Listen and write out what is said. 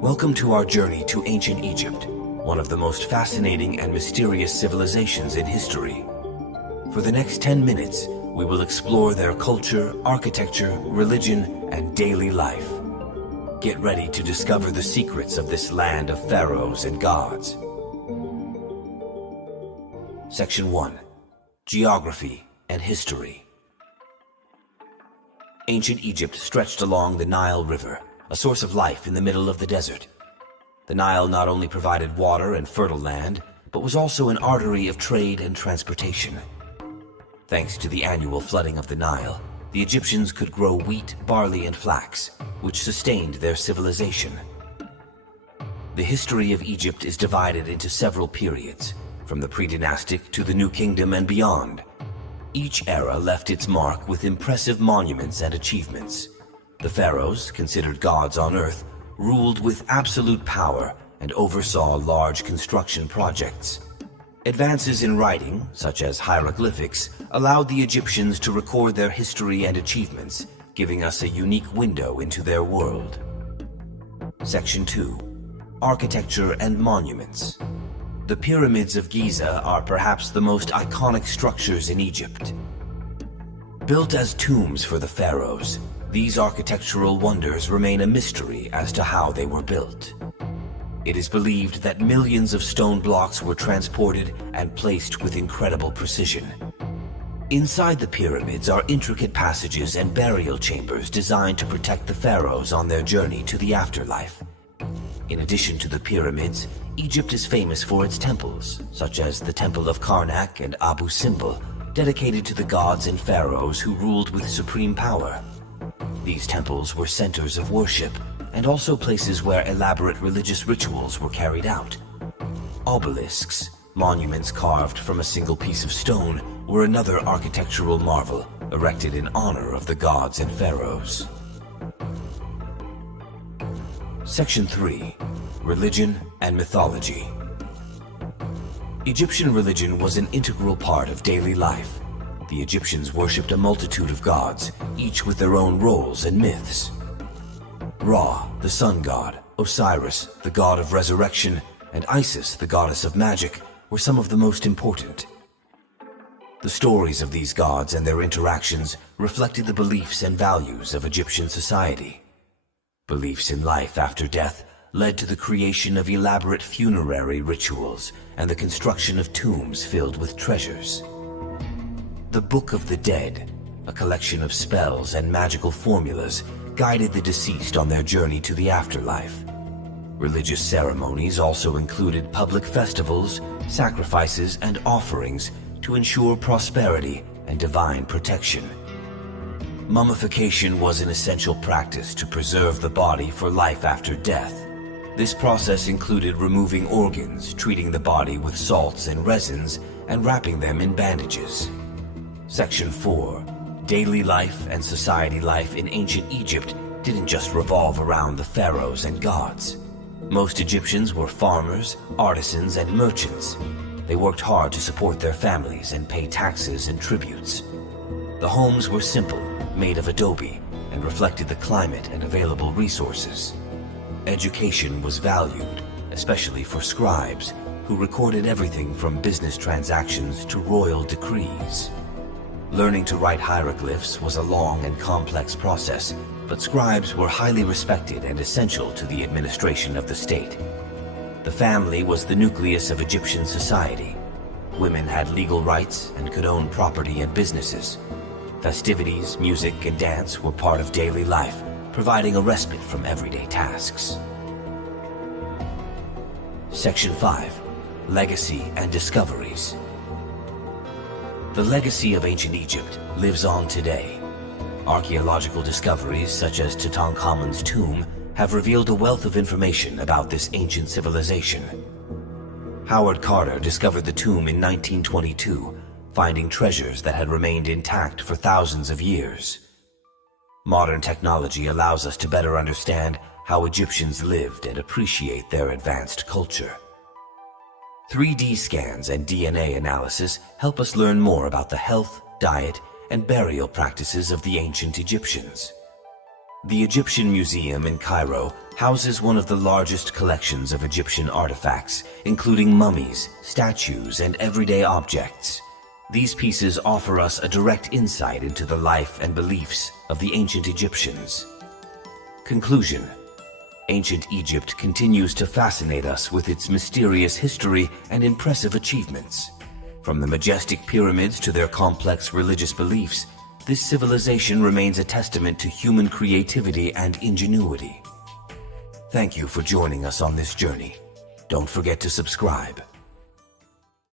Welcome to our journey to ancient Egypt, one of the most fascinating and mysterious civilizations in history. For the next 10 minutes, we will explore their culture, architecture, religion, and daily life. Get ready to discover the secrets of this land of pharaohs and gods. Section 1. Geography and History. Ancient Egypt stretched along the Nile River, a source of life in the middle of the desert. The Nile not only provided water and fertile land, but was also an artery of trade and transportation. Thanks to the annual flooding of the Nile, the Egyptians could grow wheat, barley, and flax, which sustained their civilization. The history of Egypt is divided into several periods, from the pre-dynastic to the New Kingdom and beyond. Each era left its mark with impressive monuments and achievements. The pharaohs, considered gods on earth, ruled with absolute power and oversaw large construction projects. Advances in writing, such as hieroglyphics, allowed the Egyptians to record their history and achievements, giving us a unique window into their world. Section 2. Architecture and Monuments. The pyramids of Giza are perhaps the most iconic structures in Egypt. Built as tombs for the pharaohs, these architectural wonders remain a mystery as to how they were built. It is believed that millions of stone blocks were transported and placed with incredible precision. Inside the pyramids are intricate passages and burial chambers designed to protect the pharaohs on their journey to the afterlife. In addition to the pyramids, Egypt is famous for its temples, such as the Temple of Karnak and Abu Simbel, dedicated to the gods and pharaohs who ruled with supreme power. These temples were centers of worship, and also places where elaborate religious rituals were carried out. Obelisks, monuments carved from a single piece of stone, were another architectural marvel, erected in honor of the gods and pharaohs. Section 3. Religion and Mythology. Egyptian religion was an integral part of daily life. The Egyptians worshipped a multitude of gods, each with their own roles and myths. Ra, the sun god, Osiris, the god of resurrection, and Isis, the goddess of magic, were some of the most important. The stories of these gods and their interactions reflected the beliefs and values of Egyptian society. Beliefs in life after death led to the creation of elaborate funerary rituals and the construction of tombs filled with treasures. The Book of the Dead, a collection of spells and magical formulas, guided the deceased on their journey to the afterlife. Religious ceremonies also included public festivals, sacrifices, and offerings to ensure prosperity and divine protection. Mummification was an essential practice to preserve the body for life after death. This process included removing organs, treating the body with salts and resins, and wrapping them in bandages. Section 4. Daily life and society life in ancient Egypt didn't just revolve around the pharaohs and gods. Most Egyptians were farmers, artisans, and merchants. They worked hard to support their families and pay taxes and tributes. The homes were simple, made of adobe, and reflected the climate and available resources. Education was valued, especially for scribes, who recorded everything from business transactions to royal decrees. Learning to write hieroglyphs was a long and complex process, but scribes were highly respected and essential to the administration of the state. The family was the nucleus of Egyptian society. Women had legal rights and could own property and businesses. Festivities, music, and dance were part of daily life, providing a respite from everyday tasks. Section 5. Legacy and Discoveries. The legacy of ancient Egypt lives on today. Archaeological discoveries such as Tutankhamun's tomb have revealed a wealth of information about this ancient civilization. Howard Carter discovered the tomb in 1922, finding treasures that had remained intact for thousands of years. Modern technology allows us to better understand how Egyptians lived and appreciate their advanced culture. 3D scans and DNA analysis help us learn more about the health, diet, and burial practices of the ancient Egyptians. The Egyptian Museum in Cairo houses one of the largest collections of Egyptian artifacts, including mummies, statues, and everyday objects. These pieces offer us a direct insight into the life and beliefs of the ancient Egyptians. Conclusion: Ancient Egypt continues to fascinate us with its mysterious history and impressive achievements. From the majestic pyramids to their complex religious beliefs, this civilization remains a testament to human creativity and ingenuity. Thank you for joining us on this journey. Don't forget to subscribe.